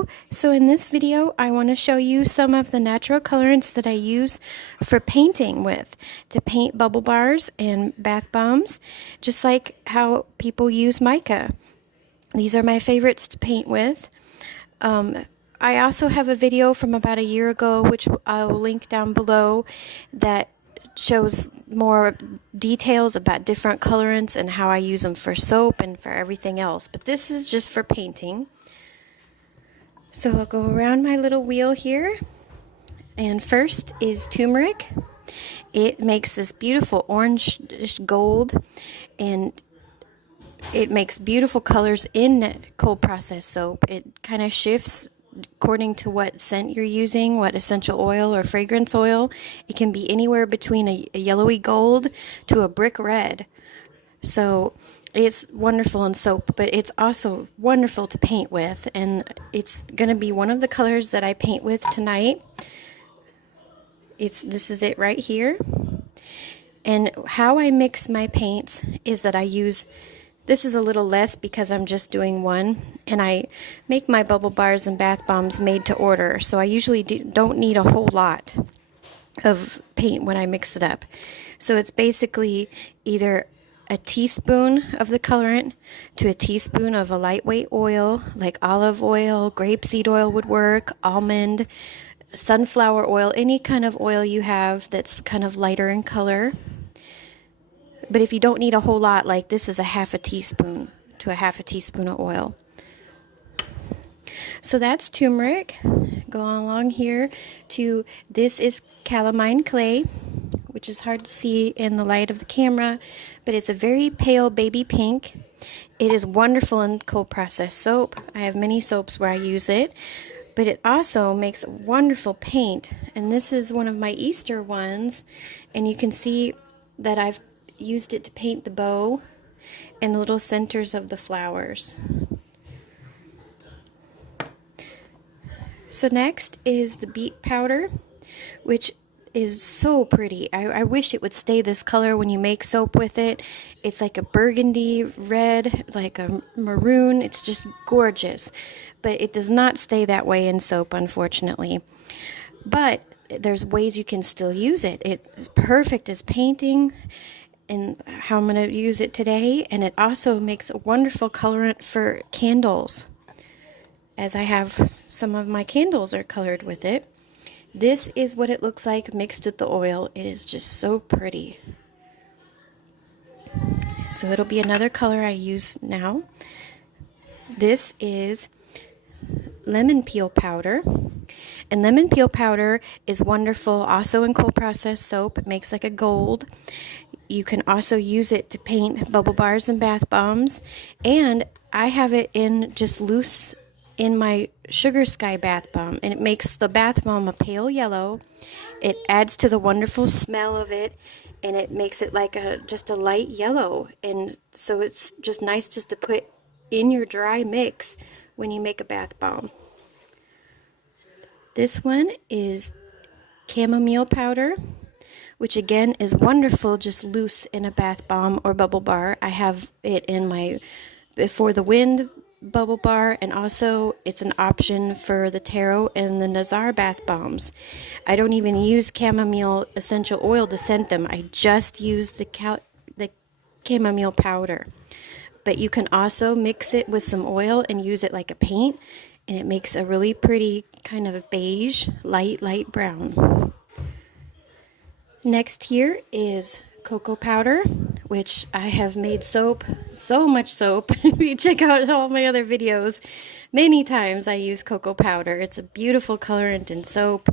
Hello! So in this video I want to show you some of the natural colorants that I use for painting with, to paint bubble bars and bath bombs, just like how people use mica. These are my favorites to paint with. I also have a video from about a year ago, which I will link down below, that shows more details about different colorants and how I use them for soap and for everything else. But this is just for painting. So I'll go around my little wheel here, and first is turmeric. It makes this beautiful orange gold, and it makes beautiful colors in cold process soap. It kind of shifts according to what scent you're using, what essential oil or fragrance oil. It can be anywhere between a yellowy gold to a brick red. So it's wonderful in soap, but it's also wonderful to paint with, and it's going to be one of the colors that I paint with tonight. This is it right here. And how I mix my paints is that I use, this is a little less because I'm just doing one, and I make my bubble bars and bath bombs made to order, so I usually don't need a whole lot of paint when I mix it up. So it's basically either a teaspoon of the colorant to a teaspoon of a lightweight oil, like olive oil, grapeseed oil would work, almond, sunflower oil, any kind of oil you have that's kind of lighter in color. But if you don't need a whole lot, like this is a half a teaspoon to a half a teaspoon of oil. So that's turmeric. Go along here to, this is calamine clay, which is hard to see in the light of the camera, but it's a very pale baby pink. It is wonderful in cold process soap. I have many soaps where I use it, but it also makes a wonderful paint. And this is one of my Easter ones, and you can see that I've used it to paint the bow and the little centers of the flowers. So next is the beet powder, which is so pretty. I wish it would stay this color when you make soap with it. It's like a burgundy red, like a maroon. It's just gorgeous, but it does not stay that way in soap, unfortunately. But there's ways you can still use it. It's perfect as painting, and how I'm going to use it today. And it also makes a wonderful colorant for candles, as I have some of my candles are colored with it. This is what it looks like mixed with the oil. It is just so pretty. So it'll be another color I use now. This is lemon peel powder. And lemon peel powder is wonderful also in cold process soap. It makes like a gold. You can also use it to paint bubble bars and bath bombs. And I have it in just loose in my Sugar Sky bath bomb, and it makes the bath bomb a pale yellow. It adds to the wonderful smell of it, and it makes it like just a light yellow, and so it's just nice just to put in your dry mix when you make a bath bomb. This one is chamomile powder, which again is wonderful just loose in a bath bomb or bubble bar. I have it in my Before the Wind bubble bar, and also it's an option for the tarot and the Nazar bath bombs. I don't even use chamomile essential oil to scent them. I just use the chamomile powder. But you can also mix it with some oil and use it like a paint, and it makes a really pretty kind of beige, light brown. Next here is cocoa powder, which I have made soap, so much soap. If you check out all my other videos, many times I use cocoa powder. It's a beautiful colorant in soap.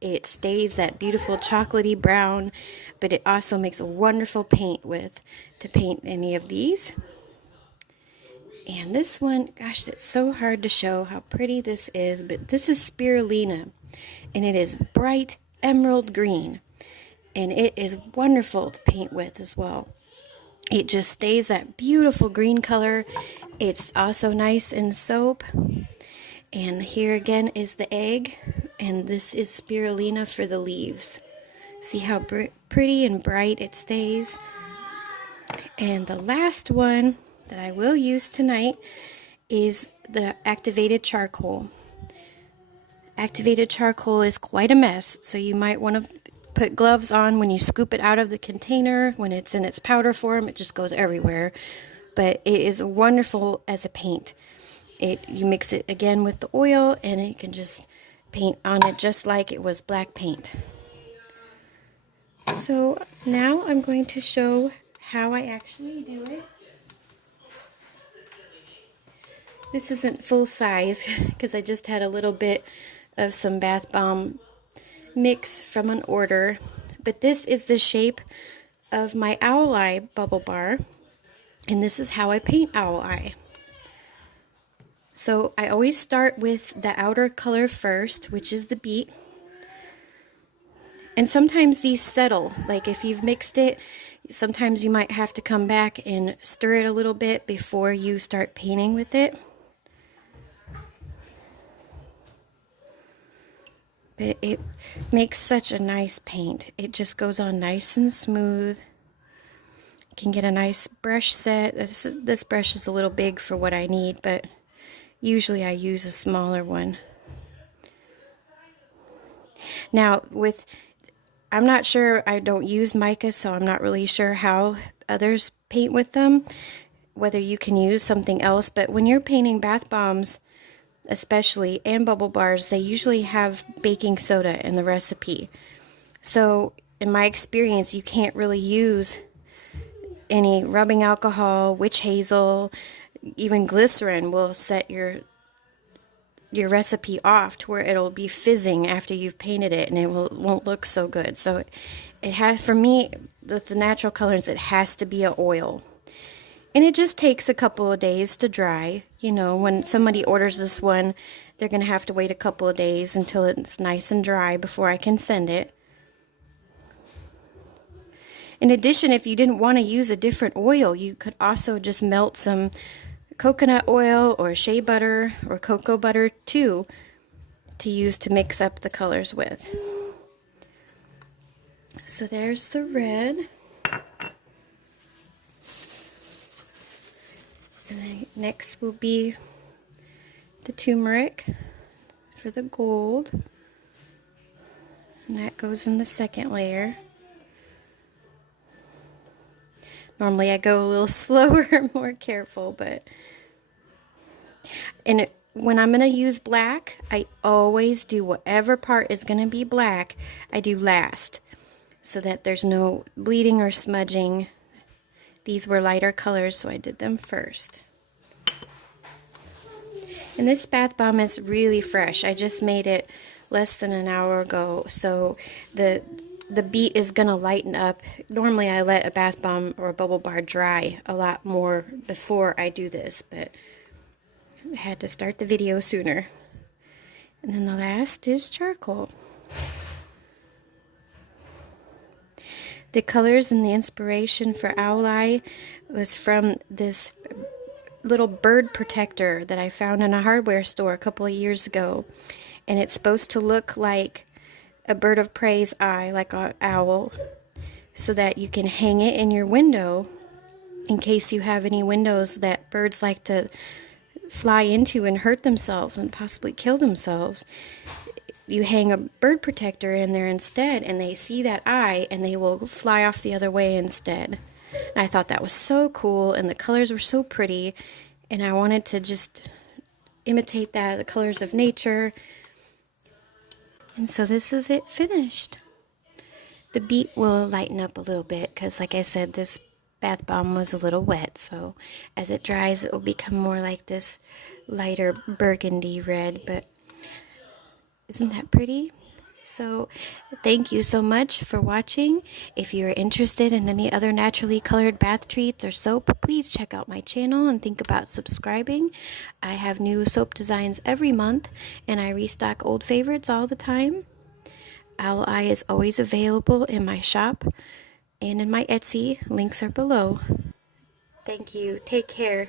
It stays that beautiful chocolatey brown, but it also makes a wonderful paint with, to paint any of these. And this one, gosh, it's so hard to show how pretty this is, but this is spirulina, and it is bright emerald green. And it is wonderful to paint with as well. It just stays that beautiful green color. It's also nice in soap. And here again is the egg. And this is spirulina for the leaves. See how pretty and bright it stays. And the last one that I will use tonight is the activated charcoal. activated charcoal is quite a mess, so you might want to put gloves on when you scoop it out of the container. When it's in its powder form, it just goes everywhere. But it is wonderful as a paint. You mix it again with the oil, and you can just paint on it just like it was black paint. So now I'm going to show how I actually do it. This isn't full size because I just had a little bit of some bath bomb mix from an order, but this is the shape of my owl eye bubble bar, and this is how I paint owl eye. So I always start with the outer color first, which is the beet, and sometimes these settle, like if you've mixed it, sometimes you might have to come back and stir it a little bit before you start painting with it. But it makes such a nice paint. It just goes on nice and smooth. You can get a nice brush set. This brush is a little big for what I need, but usually I use a smaller one. Now, I'm not sure, I don't use mica, so I'm not really sure how others paint with them, whether you can use something else, but when you're painting bath bombs, especially, and bubble bars, they usually have baking soda in the recipe. So in my experience, you can't really use any rubbing alcohol, witch hazel, even glycerin will set your recipe off to where it'll be fizzing after you've painted it, and it won't look so good. So it has, for me, with the natural colorants, it has to be an oil. And it just takes a couple of days to dry. You know, when somebody orders this one, they're going to have to wait a couple of days until it's nice and dry before I can send it. In addition, if you didn't want to use a different oil, you could also just melt some coconut oil or shea butter or cocoa butter too to use to mix up the colors with. So there's the red. And then next will be the turmeric for the gold. And that goes in the second layer. Normally I go a little slower, more careful, but... And when I'm going to use black, I always do whatever part is going to be black, I do last, so that there's no bleeding or smudging. These were lighter colors, so I did them first. And this bath bomb is really fresh. I just made it less than an hour ago, so the beet is going to lighten up. Normally I let a bath bomb or a bubble bar dry a lot more before I do this, but I had to start the video sooner. And then the last is charcoal. The colors and the inspiration for Owl Eye was from this little bird protector that I found in a hardware store a couple of years ago. And it's supposed to look like a bird of prey's eye, like an owl, so that you can hang it in your window in case you have any windows that birds like to fly into and hurt themselves and possibly kill themselves. You hang a bird protector in there instead, and they see that eye and they will fly off the other way instead. And I thought that was so cool, and the colors were so pretty, and I wanted to just imitate that, the colors of nature. And so this is it finished. The beet will lighten up a little bit because, like I said, this bath bomb was a little wet, so as it dries it will become more like this lighter burgundy red, but isn't that pretty? So thank you so much for watching. If you're interested in any other naturally colored bath treats or soap, please check out my channel and think about subscribing. I have new soap designs every month, and I restock old favorites all the time. Owl Eye is always available in my shop and in my Etsy. Links are below. Thank you. Take care.